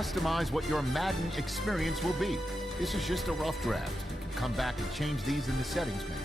customize what your Madden experience will be. This is just a rough draft. You can come back and change these in the settings menu.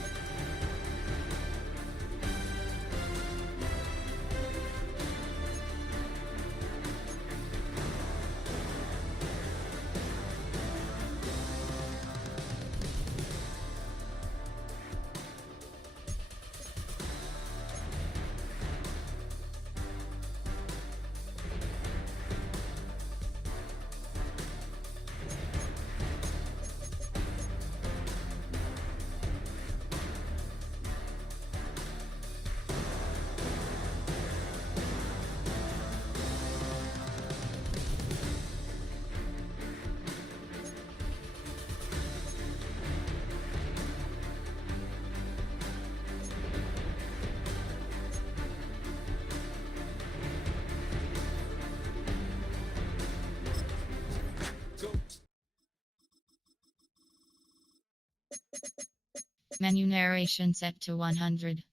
Menu narration set to 100.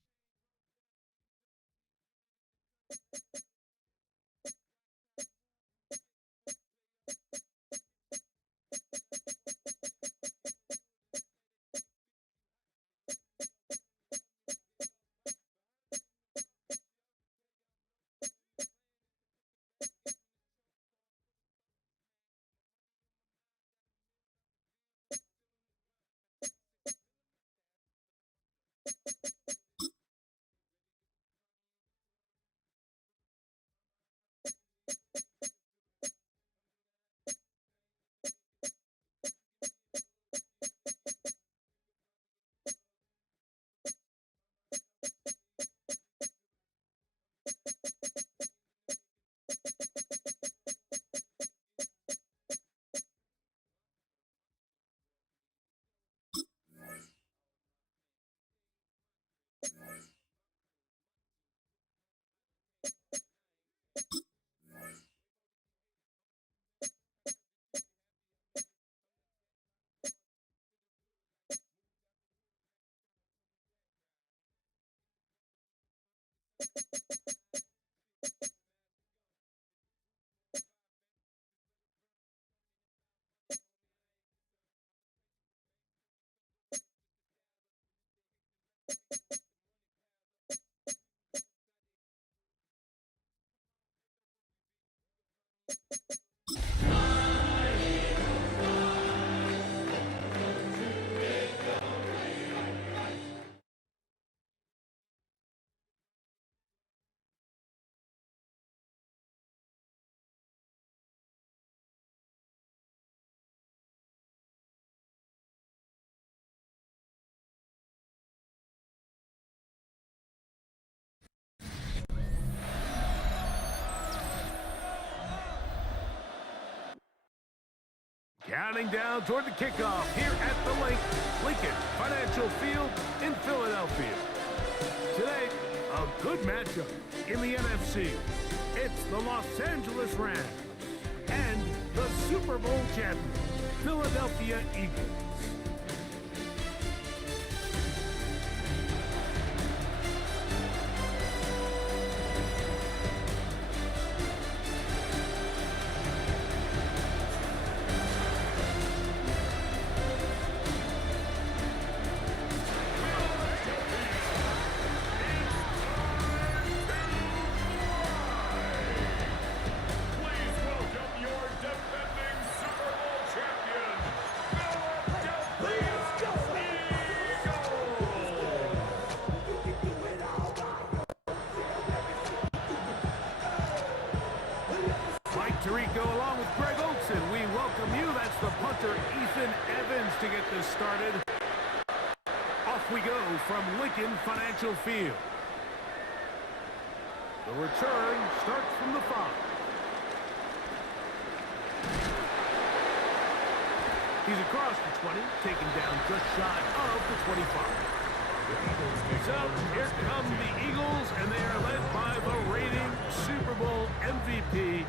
Counting down toward the kickoff here at the Lincoln Financial Field in Philadelphia. Today, a good matchup in the NFC. It's the Los Angeles Rams and the Super Bowl champion, Philadelphia Eagles. Tirico along with Greg Olson. We welcome you. That's the punter, Ethan Evans, to get this started. Off we go from Lincoln Financial Field. The return starts from the 5. He's across the 20, taken down just shy of the 25. So here come the Eagles, and they are led by the reigning Super Bowl MVP.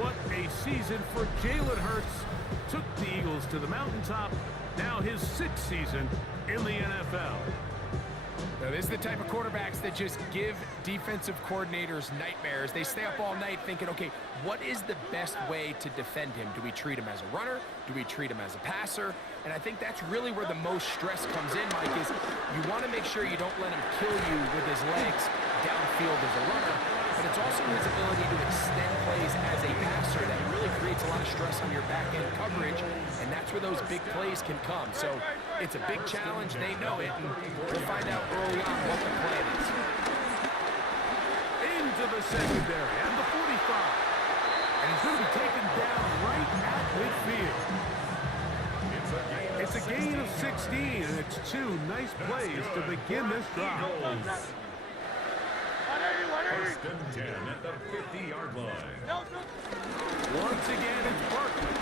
What a season for Jalen Hurts. Took the Eagles to the mountaintop. Now his 6th season in the NFL. So this is the type of quarterbacks that just give defensive coordinators nightmares. They stay up all night thinking, okay, what is the best way to defend him? Do we treat him as a runner? Do we treat him as a passer? And I think that's really where the most stress comes in, Mike, is you want to make sure you don't let him kill you with his legs downfield as a runner, but it's also his ability to extend plays as a passer that really creates a lot of stress on your back-end coverage, and that's where those big plays can come. So it's a big challenge. They know it, and we'll find out early on what the plan is. Into the secondary at the 45. And he's going to be taken down right at midfield. It's a gain of 16, and it's two nice plays to begin this drive. First and 10 at the 50-yard line. Once again, it's Barkley.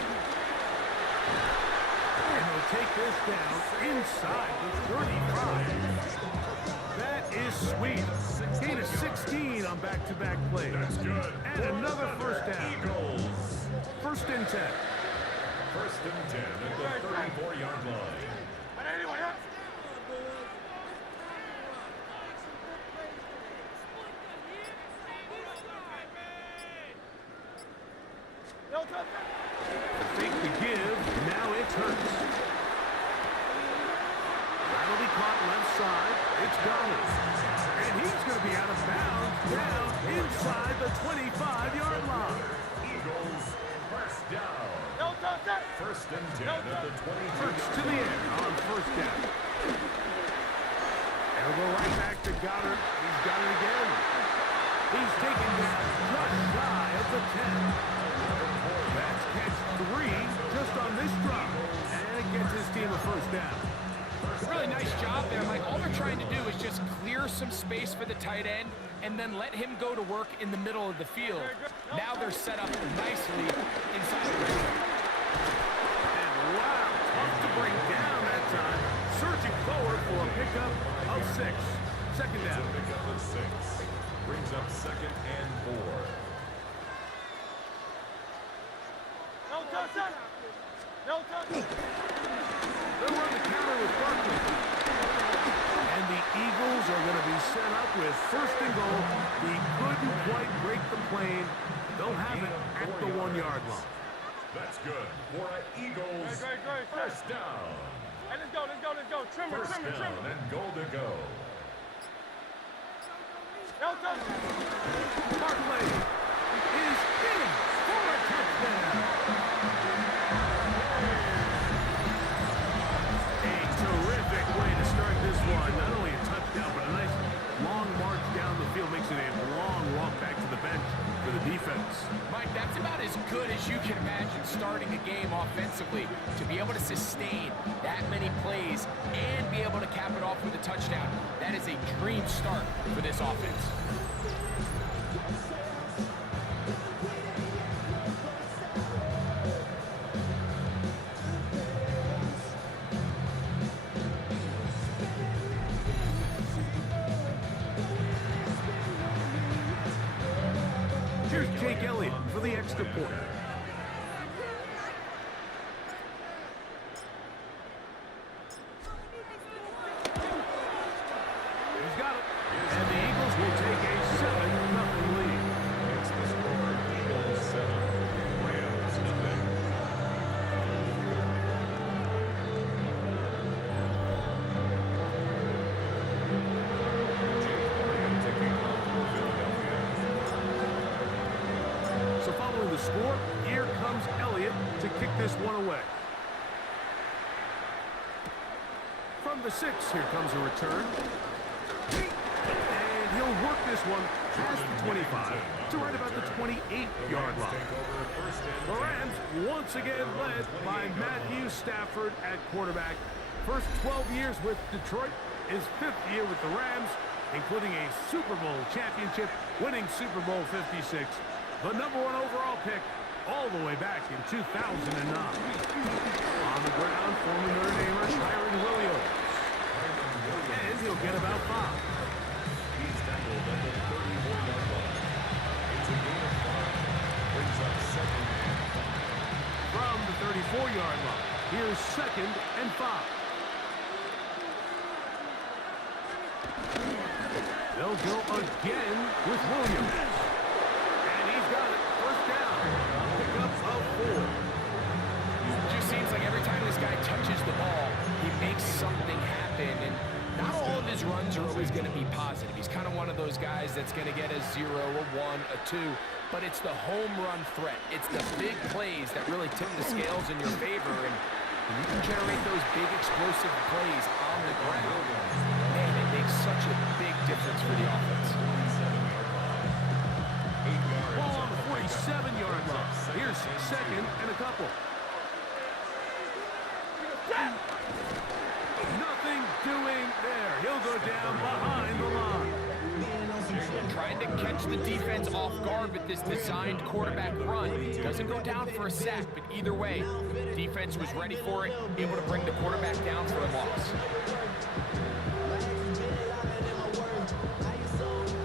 And he'll take this down inside the 35. That is sweet. Gain of 16 on back-to-back plays. That's good. And another first down. Eagles. First and 10. First and 10 at the 34-yard line. Fake to give. Now it's Hurts. That'll be caught left side. It's Goddard. And he's going to be out of bounds down inside the 25-yard line. Eagles first down. First and 10 at the 22. Hurts to the end on first down. And we'll go right back to Goddard. He's got it again. He's taken down just shy of the 10. That's catch 3 just on this drop. And it gets his team a first down. Really nice job there, Mike. All they're trying to do is just clear some space for the tight end and then let him go to work in the middle of the field. Now they're set up nicely inside the red zone. And wow, tough to bring down that time. Surging forward for a pickup of 6. Second down. Pickup of 6. Brings up second and 4. They'll run the counter with Barkley. And the Eagles are going to be set up with first and goal. He couldn't quite break the plane. They'll have it at the 1-yard line. That's good for an Eagles first down. Hey, let's go. Trimmer. And goal to go. Barkley is in for a touchdown. A terrific way to start this one. Not only a touchdown, but a nice long march down the field. Makes it a long walk back to the bench for the defense. Mike, that's about as good as you can imagine starting a game offensively. To be able to sustain that many plays and be able to cap it off with a touchdown, that is a dream start for this offense. Here's Jake Elliott for the extra point. He's got it. And the Eagles will take a 7-0 lead. It's the score. Eagles 7. Rams nothing. Taking off for Philadelphia. So following the score, here comes Elliott to kick this one away. From the 6, here comes a return. And he'll work this one past the 25 to right about the 28-yard line. The Rams once again led by Matthew Stafford at quarterback. First 12 years with Detroit, his 5th year with the Rams, including a Super Bowl championship, winning Super Bowl 56. The #1 overall pick all the way back in 2009. On the ground, former Notre Damer Tyron Williams. And he'll get about 5. He's tackled at the 34-yard line. It's a gain of 5. Brings up second and 5. From the 34-yard line, here's second and 5. They'll go again with Williams. And he's got it. First down. Pickup of 4. It just seems like every time this guy touches the ball, he makes something happen. And not all of his runs are always going to be positive. He's kind of one of those guys that's going to get a 0, a 1, a 2. But it's the home run threat. It's the big plays that really tip the scales in your favor. And you can generate those big explosive plays on the ground. Man, it makes such a big difference for the offense. Ball on the 47-yard line. Here's second and a couple. Nothing doing there. He'll go down behind the line. Trying to catch the defense off guard with this designed quarterback run. Doesn't go down for a sack, but either way, defense was ready for it, able to bring the quarterback down for a loss.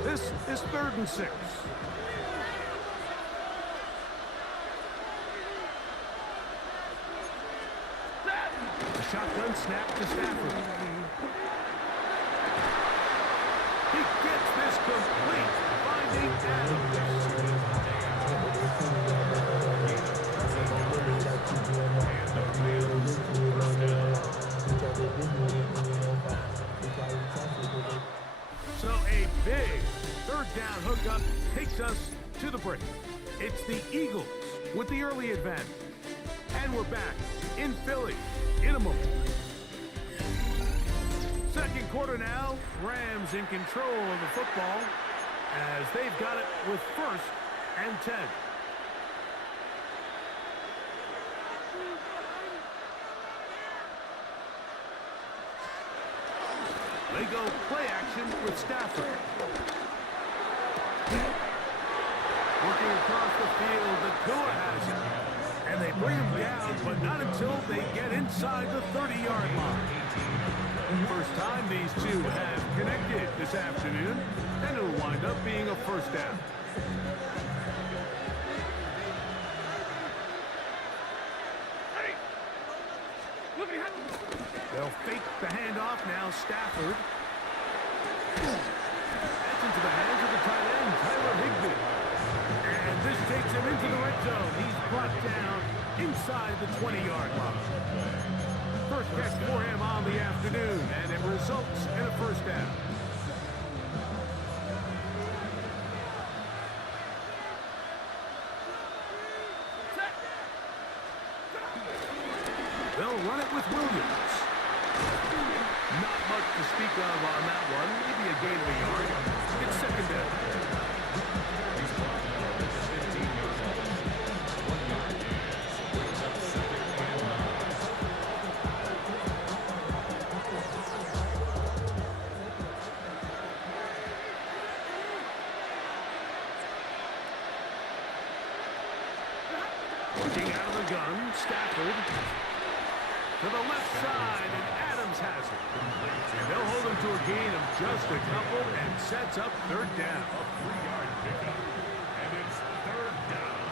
This is 3rd and 6. A shotgun snap to Stafford. He gets this complete, finding Adams. So a big 3rd down hookup takes us to the break. It's the Eagles with the early advantage. And we're back in Philly in a moment. Second quarter now, Rams in control of the football as they've got it with 1st and 10. They go play action with Stafford. Working across the field, the Tua has it. And they bring him down, but not until they get inside the 30-yard line. First time these two have connected this afternoon, and it'll wind up being a 1st down. They'll fake the handoff now. Stafford. That's into the hands of the tight end, Tyler Higbee. And this takes him into the red zone. He's brought down inside the 20-yard line. First catch for him on the afternoon, and it results in a 1st down. They'll run it with Williams. Not much to speak of on that one. Maybe a gain of a yard. It's 2nd down. Working out of the gun, Stafford. To the left side, and Adams has it. And they'll hold him to a gain of just a couple and sets up 3rd down. A 3-yard pickup, and it's 3rd down.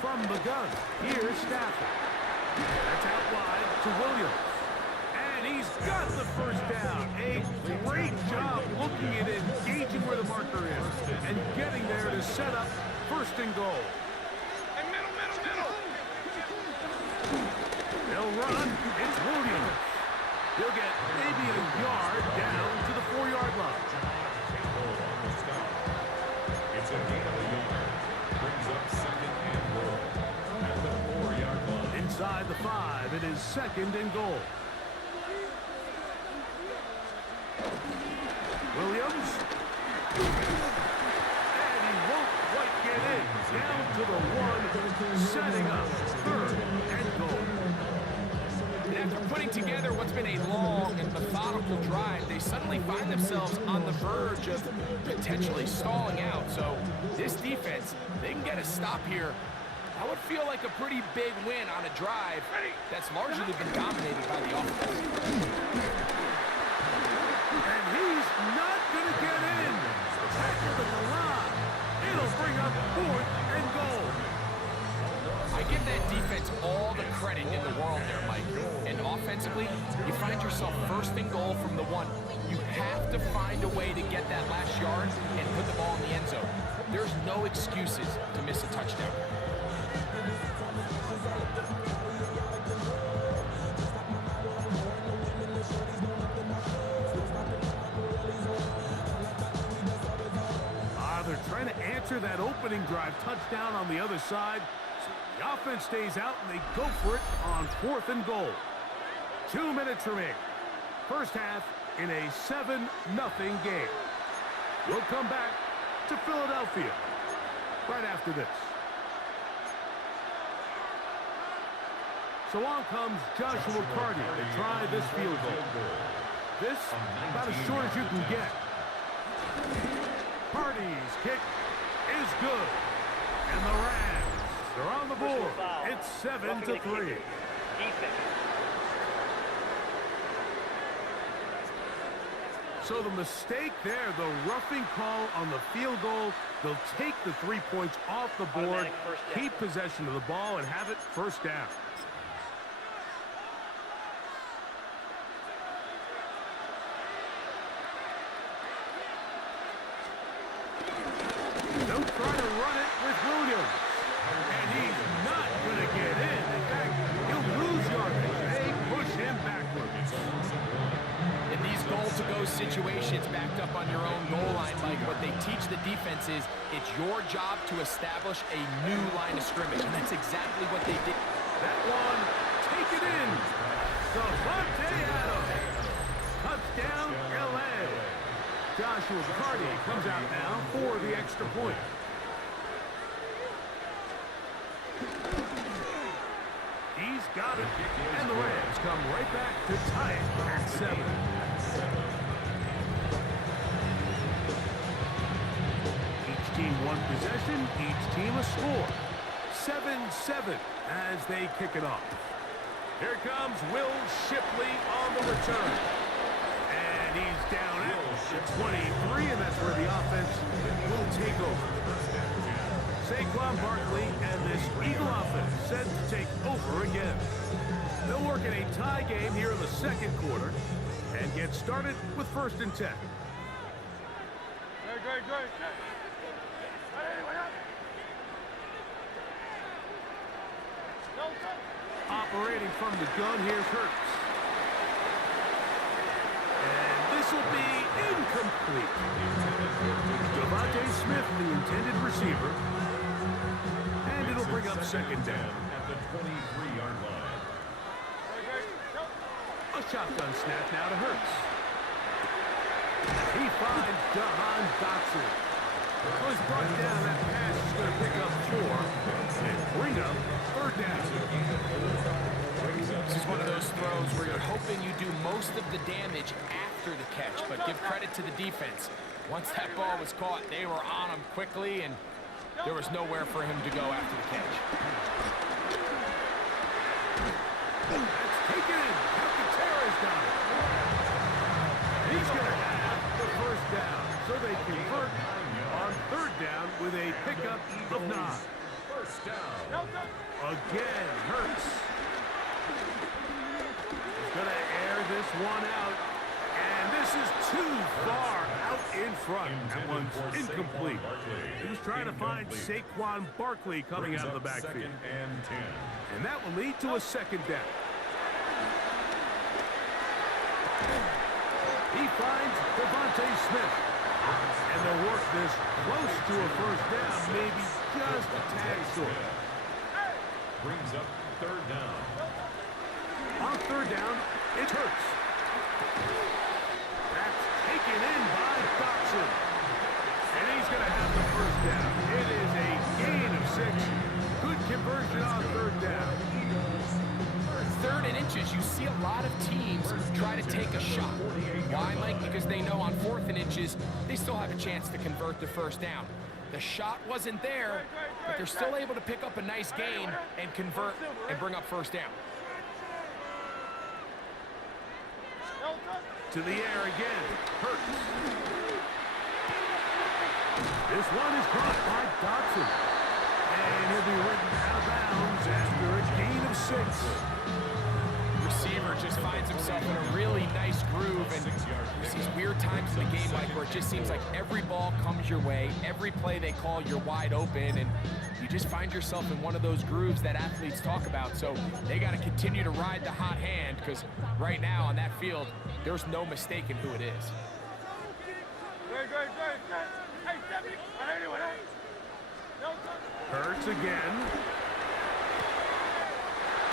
From the gun, here's Stafford. That's out wide to Williams. And he's got the 1st down. A great job looking at it, engaging where the marker is, and getting there to set up 1st and goal. Hey, middle. They'll run. It's Williams. He'll get maybe a yard down to the 4-yard line. It's a gain of a yard. Brings up 2nd and goal. At the 4-yard line. Inside the 5, it is 2nd and goal. Williams. And he won't quite get in. Down to the 1, setting up 3rd and goal. And after putting together what's been a long and methodical drive, they suddenly find themselves on the verge of potentially stalling out. So this defense, they can get a stop here. That would feel like a pretty big win on a drive that's largely been dominated by the offense. And he's not going to get in. Tackle at the line. It'll bring up 4th and goal. I give that defense all the credit in the world there, Mike. And offensively, you find yourself first and goal from the 1. You have to find a way to get that last yard and put the ball in the end zone. There's no excuses to miss a touchdown. They're trying to answer that opening drive touchdown on the other side. So the offense stays out and they go for it on 4th and goal. 2 minutes remaining. First half in a 7-0 game. We'll come back to Philadelphia right after this. So on comes Joshua Carty to try this field goal. This about as short as you can get. Carty's kick is good. And the Rams are on the board. It's 7-3. So the mistake there, the roughing call on the field goal, they'll take the 3 points off the board, keep possession of the ball, and have it first down. They'll try to run it with Williams. And he's not going to get in. In fact, he'll lose yardage. They push him backwards. In these goal-to-go situations backed up on your own goal line, Mike, what they teach the defense is it's your job to establish a new line of scrimmage. And that's exactly what they did. That one, take it in. Davante Adams. Touchdown, L.A. Joshua Carty comes out now for the extra point. He's got it. And the Rams come right back to tie it at 7. Each team one possession, each team a score. 7-7 as they kick it off. Here comes Will Shipley on the return. And he's down at 23, and that's where the offense will take over. Saquon Barkley and this Eagle offense set to take over again. They'll work in a tie game here in the second quarter and get started with 1st and 10. Great. Operating from the gun, here's Hurts. And this will be incomplete. Devontae Smith, the intended receiver. And it'll bring up 2nd down. At the 23-yard line. A shotgun snap now to Hurts. He finds Jahan Dotson. So he's brought down. That pass is going to pick up 4 and bring up 3rd down. This is one of those throws where you're hoping you do most of the damage after the catch, but give credit to the defense. Once that ball was caught, they were on him quickly, and there was nowhere for him to go after the catch. That's taken in. Alcantara's got it. He's going to have the 1st down. So they convert on 3rd down with a pickup of 9. 1st down. Again, Hurts. He's going to air this one out. And this is too far out in front. That one's incomplete. He was trying to find Saquon Barkley coming out of the backfield. 2nd and 10. And that will lead to a 2nd down. He finds Devontae Smith. And they'll work this close to a 1st down, maybe just a tad short. Brings up 3rd down. On 3rd down, it Hurts. That's taken in by Dotson. And he's going to have the 1st down. It is a gain of 6. Good conversion on 3rd down. 3rd and inches, you see a lot of teams try to take a shot. Why, Mike? Because they know on 4th and inches, they still have a chance to convert the 1st down. The shot wasn't there, but they're still able to pick up a nice gain and convert and bring up 1st down. To the air again. Hurts. This one is caught by Dotson. And he'll be ridden out of bounds after a gain of 6. Receiver just finds himself in a really nice groove, and there's these weird times in the game, Mike, where it just seems like every ball comes your way, every play they call, you're wide open, and you just find yourself in one of those grooves that athletes talk about. So they got to continue to ride the hot hand, because right now on that field, there's no mistaking who it is. Hey, Stephanie, anyone, hey? No, Hurts again.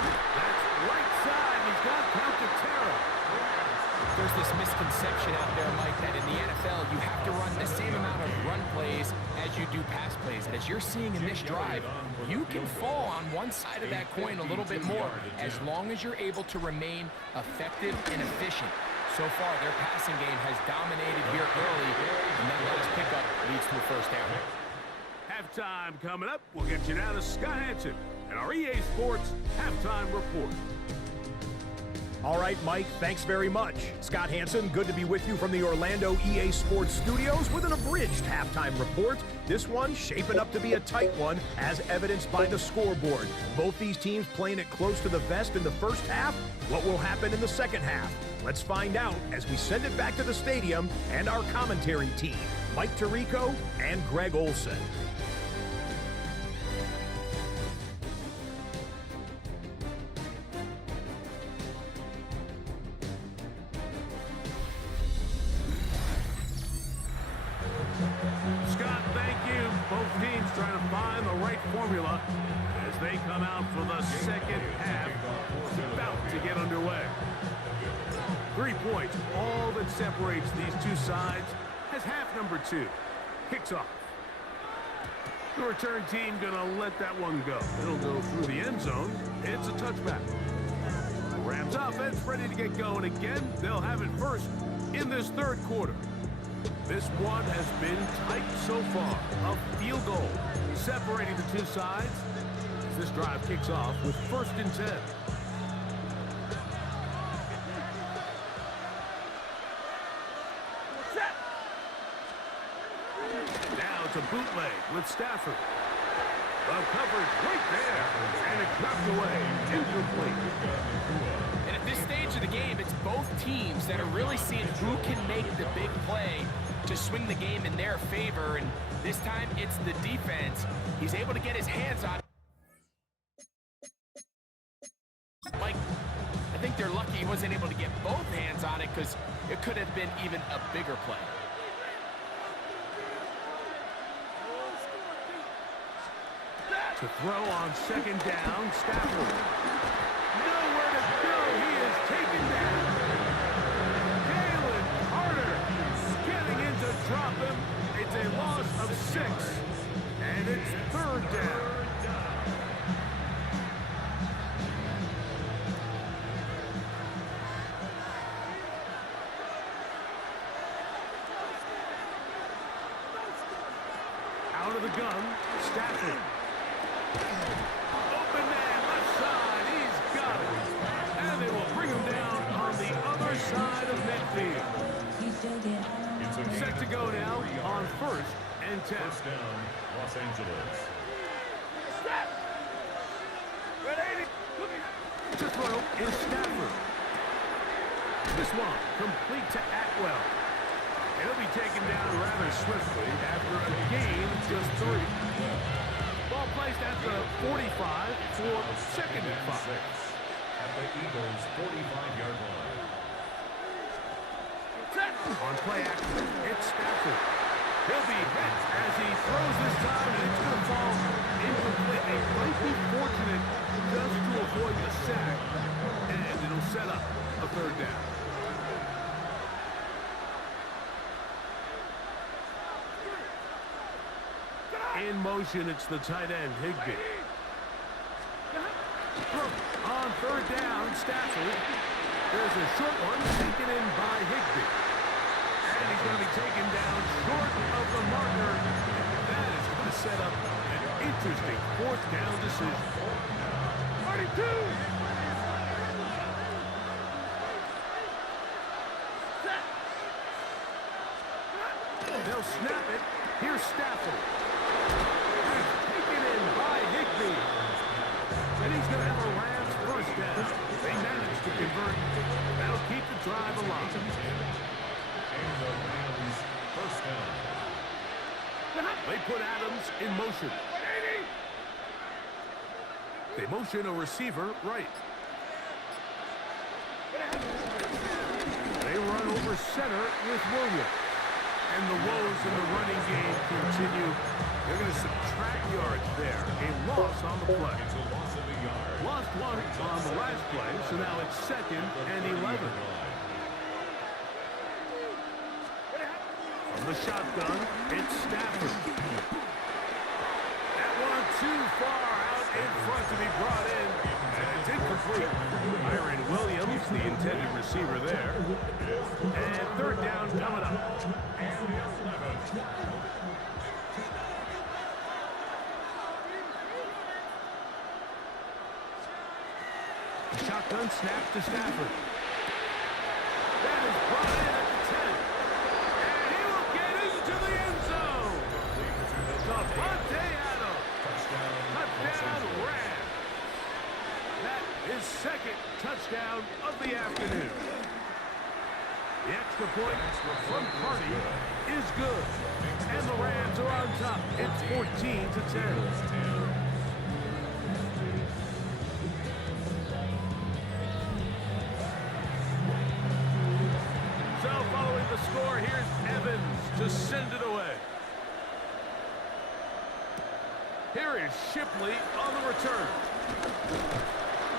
That's right side. He's got count to Terra. There's this misconception out there, Mike, that in the NFL, you have to run the same amount of run plays as you do pass plays. And as you're seeing in this drive, you can fall on one side of that coin a little bit more as long as you're able to remain effective and efficient. So far, their passing game has dominated here early, and that last pickup leads to a first down. Halftime coming up. We'll get you now to Scott Hansen and our EA Sports Halftime Report. All right, Mike, thanks very much. Scott Hansen, good to be with you from the Orlando EA Sports Studios with an abridged halftime report. This one shaping up to be a tight one, as evidenced by the scoreboard. Both these teams playing it close to the vest in the first half. What will happen in the second half? Let's find out as we send it back to the stadium and our commentary team, Mike Tirico and Greg Olson. Scott, thank you. Both teams trying to find the right formula as they come out for the second half. It's about to get underway. 3 points, all that separates these two sides, as half number 2 kicks off. The return team gonna let that one go. It'll go through the end zone. It's a touchback. Rams offense ready to get going again. They'll have it first in this third quarter. This one has been tight so far. A field goal separating the two sides as this drive kicks off with 1st and 10. Now it's a bootleg with Stafford. The coverage right there, and it dropped away, incomplete. And at this stage of the game, it's both teams that are really seeing who can make the big play to swing the game in their favor, and this time it's the defense. He's able to get his hands on it. Mike, I think they're lucky he wasn't able to get both hands on it, because it could have been even a bigger play. To throw on 2nd down, Stafford. Nowhere to go. He is taken down. Jalen Carter getting in to drop him. It's a loss of 6. And it's 3rd down. Out of the gun, Stafford. Open man, left side, he's got it. And they will bring him down on the other side of midfield. Set to go now on 1st and 10. First down, Los Angeles. To throw is Stafford. This one complete to Atwell. And he'll be taken down rather swiftly after a gain of just 3. Ball placed at the 45 for 2nd and 5. At the Eagles' 45-yard line. On play action, it's Stafford. He'll be hit as he throws this time, and it's going to fall incomplete. They might be fortunate just to avoid the sack, and it'll set up a 3rd down. In motion, it's the tight end, Higbee. On 3rd down, Stafford. There's a short one taken in by Higbee. And he's going to be taken down short of the marker. That is going to set up an interesting 4th down decision. 32! They'll snap it. Here's Stafford. Taken in by They managed to convert. That'll keep the drive alive. And the Rams first down. They put Adams in motion. They motion a receiver right. They run over center with Williams. And the woes in the running game continue. They're going to subtract yards there. A loss on the play. It's a loss of a yard. Lost one on the last play, so now it's 2nd and 11. From the shotgun, it's Stafford. That one too far out in front to be brought in. And it's incomplete. Myron Williams, the intended receiver there. And 3rd down coming up. Shotgun snap to Stafford. That is brought in at the 10. And he will get into the end zone. Devontae Adams. Touchdown Rams. That is 2nd touchdown of the afternoon. The extra point from Party is good. And the Rams are on top. It's 14-10. So following the score, here's Evans to send it away. Here is Shipley on the return.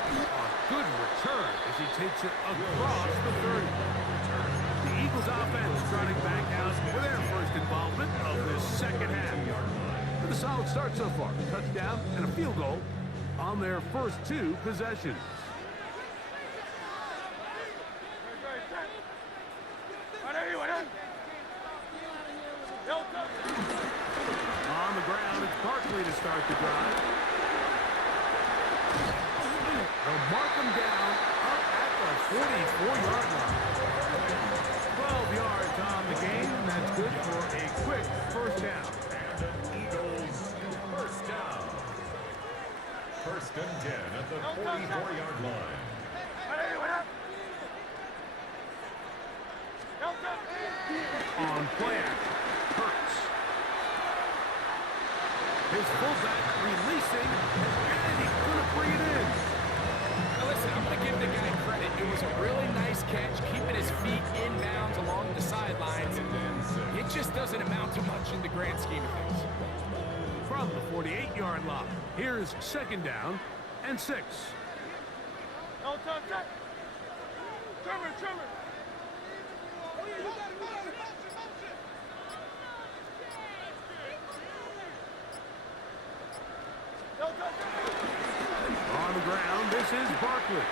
A good return as he takes it across the 30. The Eagles offense trotting back out for their first involvement of this 2nd half. With a solid start so far. Touchdown and a field goal on their first 2 possessions. On the ground, it's Barkley to start the drive. They'll mark him down up at the 44-yard line. 12 yards on the game, and that's good for a quick first down. And the Eagles first down. 1st and 10 at the 44-yard line. On play action, Hurts. His fullback releasing, and he's going to bring it in. Now listen, I'm going to give the guy credit. It was a really nice catch, keeping his feet in bounds along the sidelines. It just doesn't amount to much in the grand scheme of things. From the 48-yard line, here's 2nd down and 6. Trimmer. On the ground, this is Barkley.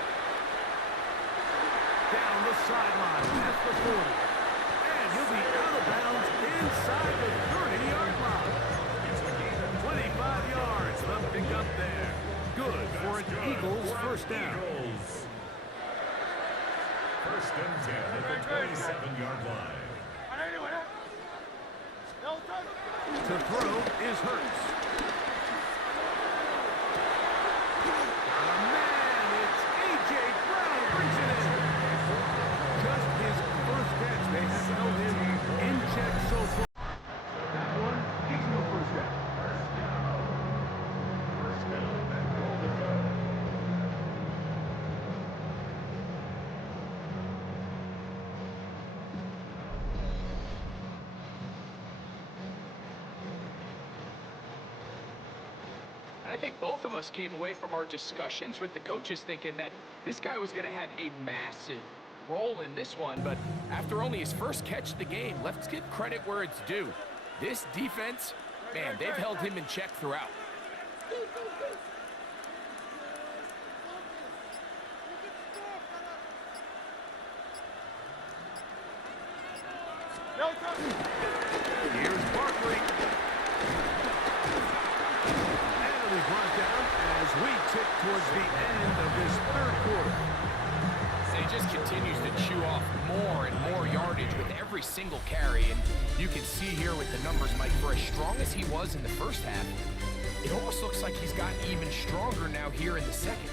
Down the sideline, that's the 40. And he'll be out of bounds inside the 30-yard line. 25 yards, the pickup there. Good for an Eagles first down. 1st and 10 at the 27-yard line. To throw is Hurts. It's A.J. Brown brings it in. Just his first catch. They have held him in check so far. That one is no first down. First down at goal to go. I think both of us came away from our discussions with the coaches thinking that this guy was going to have a massive role in this one. But after only his first catch of the game, let's give credit where it's due. This defense, man, they've held him in check throughout. Here's Barkley. And he'll be brought down as we tick towards the end of this 3rd quarter. And he just continues to chew off more and more yardage with every single carry. And you can see here with the numbers, Mike, for as strong as he was in the first half, it almost looks like he's gotten even stronger now here in the second.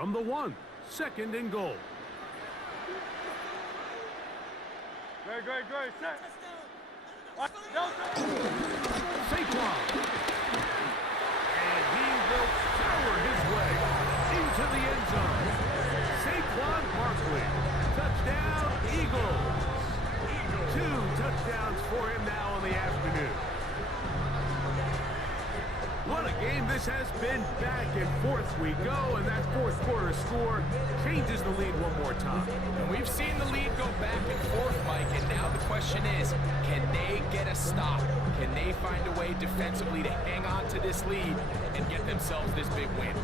From the 1, 2nd and goal. Great, great, great. Set. What? Delta. Saquon. And he will power his way into the end zone. Saquon Barkley. Touchdown, Eagles. 2 touchdowns for him now in the afternoon. What a game this has been. Back and forth we go, and that fourth quarter score changes the lead one more time. And we've seen the lead go back and forth, Mike, and now the question is, can they get a stop? Can they find a way defensively to hang on to this lead and get themselves this big win?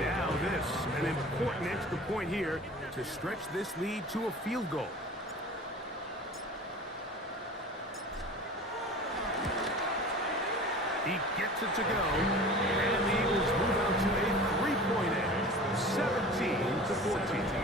Now this, an important extra point here to stretch this lead to a field goal. He gets it to go, and the Eagles move out to a 3-point edge, 17-14.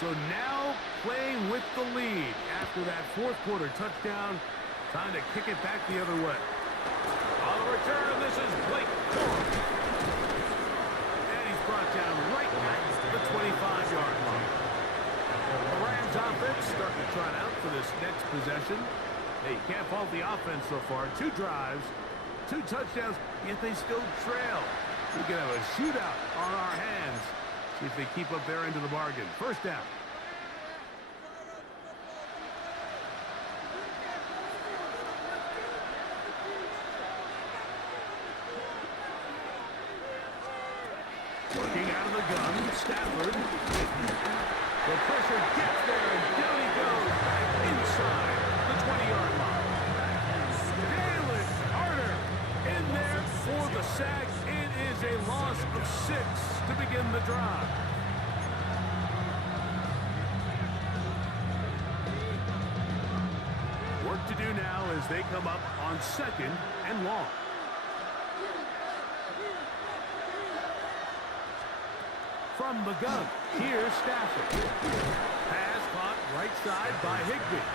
So now playing with the lead after that fourth quarter touchdown. Time to kick it back the other way. On the return, this is Blake Corum. And he's brought down right at the 25-yard line. The Rams offense starting to trot out for this next possession. They can't fault the offense so far. 2 drives, 2 touchdowns, yet they still trail. We can have a shootout on our hands. See if they keep up their end of the bargain. First down. Working out of the gun, Stafford. The pressure gets there, and down he goes back inside the 20-yard line. Jalen Carter in there for the sack. It is a loss of 6 to begin the drive. Work to do now as they come up on 2nd and long. From the gun, here's Stafford. Pass caught right side by Higbee.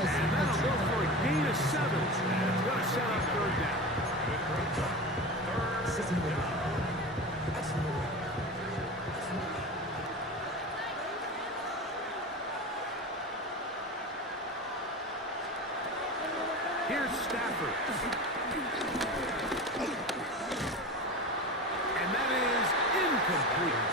And that'll go for a gain of 7. And it's going to set up 3rd down. Here's Stafford. And that is incomplete.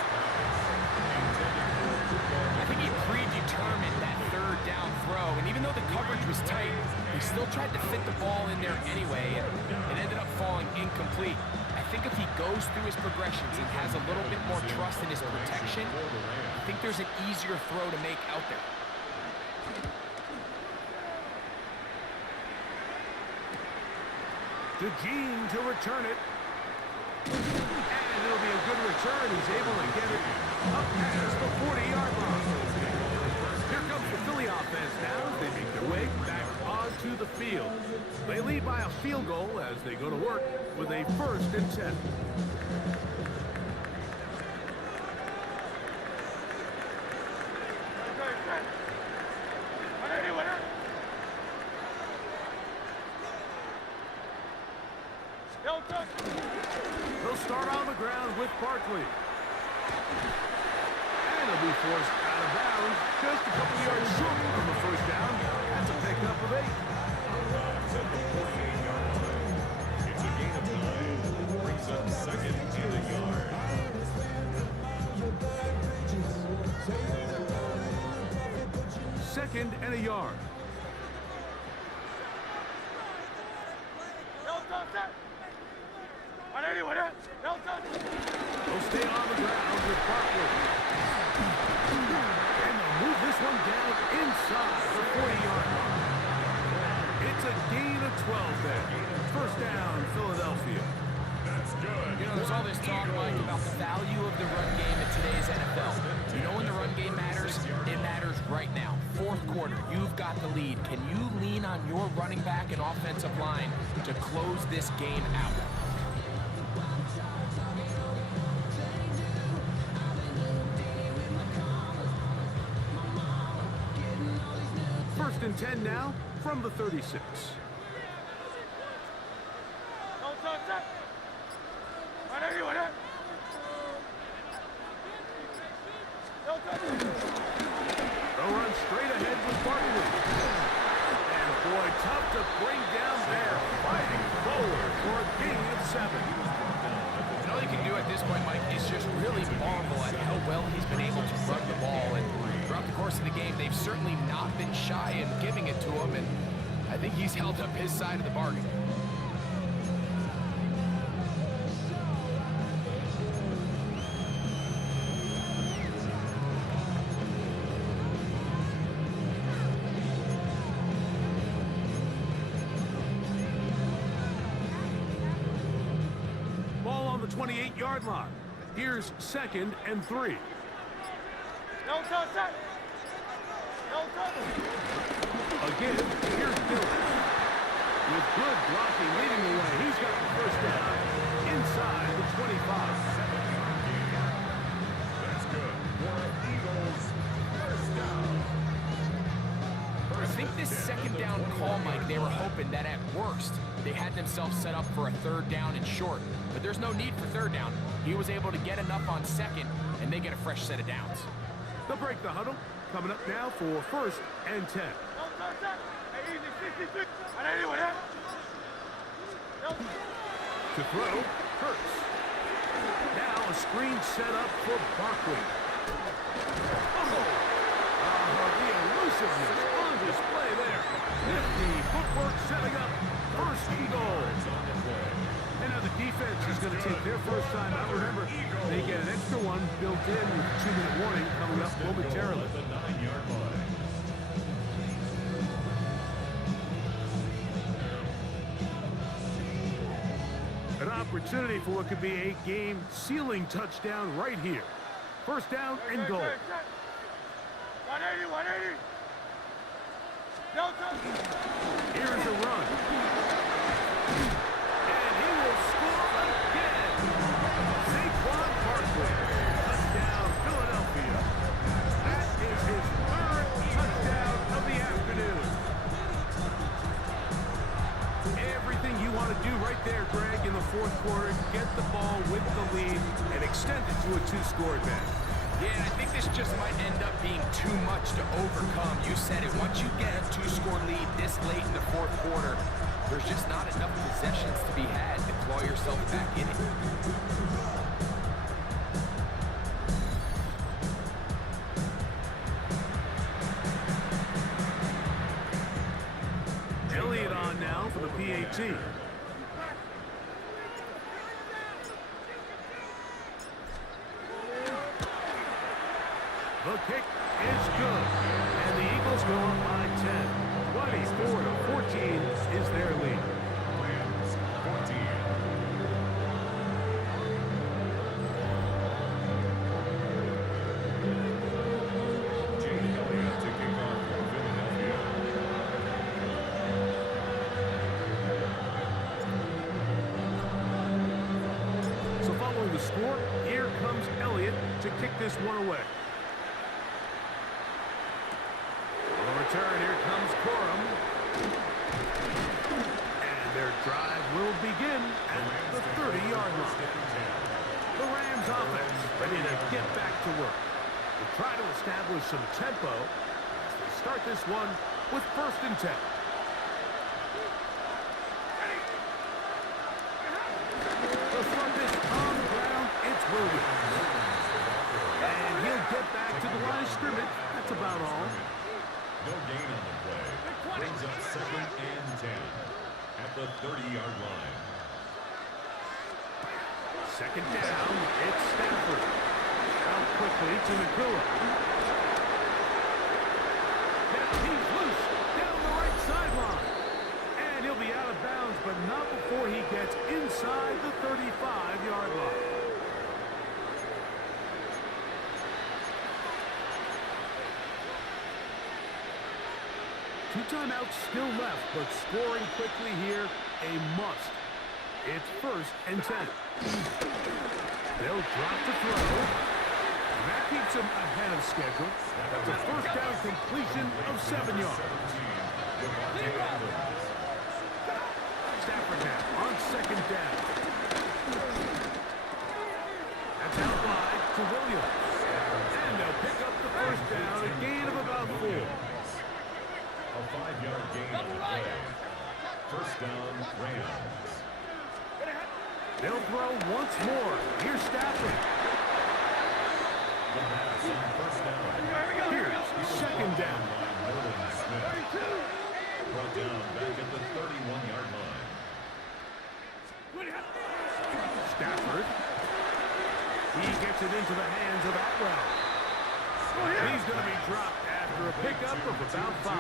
I think he predetermined that 3rd down throw, and even though the coverage was tight, he still tried to fit the ball in there anyway, and it ended up falling incomplete. I think if he goes through his progressions and has a little bit more trust in his protection, I think there's an easier throw to make out there. To Gene to return it. And it'll be a good return. He's able to get it up past the 40-yard line. Here comes the Philly offense now as they make their way back onto the field. They lead by a field goal as they go to work with a 1st and 10. They'll start on the ground with Barkley. And he'll be forced out of bounds just a couple yards short of the 1st down. That's a pickup of 8. It's a gain of 9. Brings up 2nd and a yard. 2nd and a yard. They'll stay on the ground with Barkley. And they'll move this one down inside the 40-yard line. It's a gain of 12 there. 1st down, Philadelphia. That's good. You know, there's all this talk, Mike, about the value of the run game in today's NFL. You know when the run game matters? It matters right now. Fourth quarter, you've got the lead. Can you lean on your running back and offensive line to close this game out? First and 10 now from the 36. They'll run straight ahead with Barkley. And boy, tough to bring down there. Fighting forward for a gain of 7. And all you can do at this point, Mike, is just really marvel at how well he's been able to run the ball. And throughout the course of the game, they've certainly not been shy in giving it to him. And I think he's held up his side of the bargain. Ball on the 28-yard line. Here's 2nd and 3. Again, here's Dillon. With good blocking leading the way, he's got the first down inside the 25. That's good. For Eagles, first down. I think this second down call, Mike, they were hoping that at worst, they had themselves set up for a third down and short. But there's no need for third down. He was able to get enough on second, and they get a fresh set of downs. They'll break the huddle. Coming up now for 1st and 10. To throw, Hurts. Now a screen set up for Barkley. The elusiveness on display there. Nifty footwork setting up 1st and goal. And now the defense is going to take their first time out. Remember, they get an extra one built in with a 2-minute warning coming up momentarily. The 9-yard line. An opportunity for what could be a game-sealing touchdown right here. First down and goal. 180, 180. Here's a run. And he will score again. Saquon Barkley. Touchdown, Philadelphia. That is his 3rd touchdown of the afternoon. Everything you want to do right there, Greg, in the 4th quarter. Get the ball with the lead and extend it to a 2-score advantage. Yeah, I think this just might end up being too much to overcome. You said it. Once you get a 2-score lead this late in the 4th quarter, there's just not enough possessions to be had to claw yourself back in it. Elliott on now for the PAT. The kick is good, and the Eagles go up by 10. 24-14 is their lead. Rams, 14. Jane Elliott to kick off for Philadelphia. So following the score, here comes Elliott to kick this one away. Return, here comes Corum. And their drive will begin at the 30-yard line. The Rams offense ready to get back to work. They try to establish some tempo as they start this one with 1st and 10. The front is on the ground. It's Williams. And he'll get back to the line of scrimmage. That's about all. No gain on the play. Brings up 2nd and 10 at the 30-yard line. 2nd down, it's Stafford. Out quickly to Nakua. Now he's loose down the right sideline. And he'll be out of bounds, but not before he gets inside the 35-yard line. Two timeouts still left, but scoring quickly here, a must. It's 1st and 10. They'll drop the throw. That keeps him ahead of schedule. That's a first down completion of 7 yards. Stafford now on 2nd down. That's out wide to Williams. And they'll pick up the first down, a gain of about 4. A 5-yard gain on the play. First down, Rams. They'll throw once more. Here's Stafford. The pass on first down. Here's 2nd down. Brought down back at the 31-yard line. Stafford. He gets it into the hands of Atwell. He's going to be dropped after a pickup of about 5.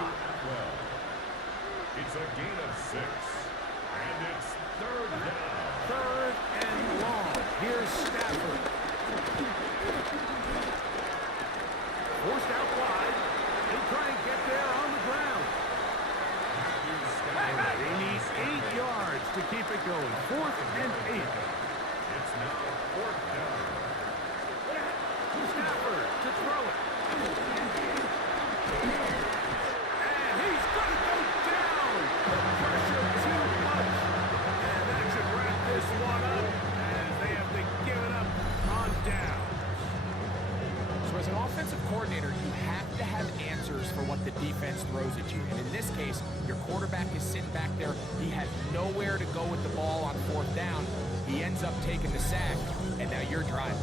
It's a gain of 6. And it's 3rd down. 3rd and long. Here's Stafford. Forced out wide. They'll try and get there on the ground. They need 8 yards to keep it going. 4th and 8. It's now 4th down. Stafford to throw it. And he's going to go down. The pressure too much. And that should wrap this one up as they have to give it up on downs. So as an offensive coordinator, you have to have answers for what the defense throws at you. And in this case, your quarterback is sitting back there. He has nowhere to go with the ball on 4th down. He ends up taking the sack, and now you're driving.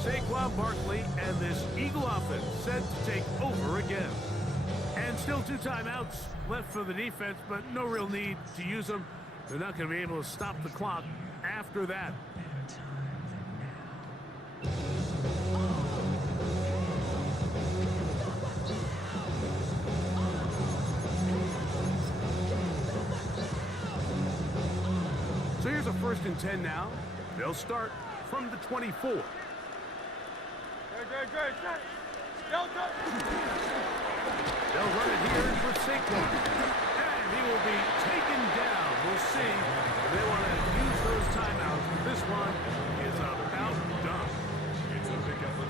Saquon Barkley and this Eagle offense set to take over again. And still 2 timeouts left for the defense, but no real need to use them. They're not going to be able to stop the clock after that. So here's a 1st and 10 now. They'll start from the 24. They'll run it here with Saquon. And he will be taken down. We'll see. They want to use those timeouts, but this one is about done.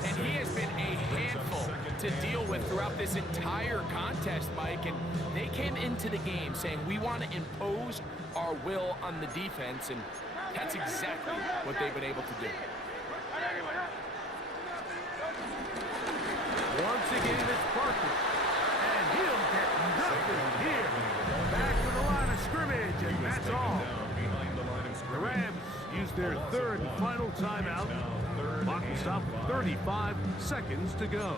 And he has been a handful to deal with throughout this entire contest, Mike. And they came into the game saying, we want to impose our will on the defense. And that's exactly what they've been able to do. Once again, it's Parker. And he'll get nothing here. Back to the line of scrimmage, and that's all. The Rams use their 3rd and final timeout. Clock will stop with 35 seconds to go.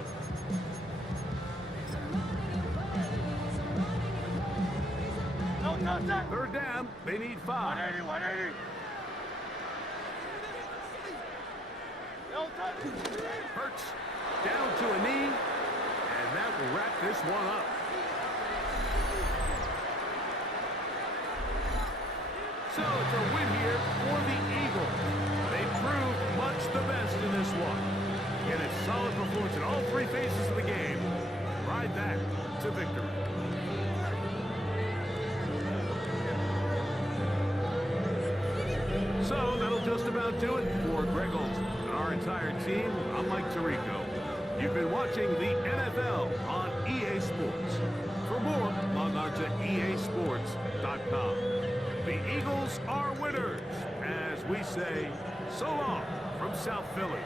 Third down, they need 5. 180. Hurts down to a knee, and that will wrap this one up. So it's a win here for the Eagles. They proved much the best in this one. Get a solid performance in all 3 phases of the game. Ride that to victory. So that'll just about do it for Greg Olson and our entire team. I'm Mike Tirico. You've been watching the NFL on EA Sports. For more, log on to easports.com. The Eagles are winners, as we say so long from South Philly.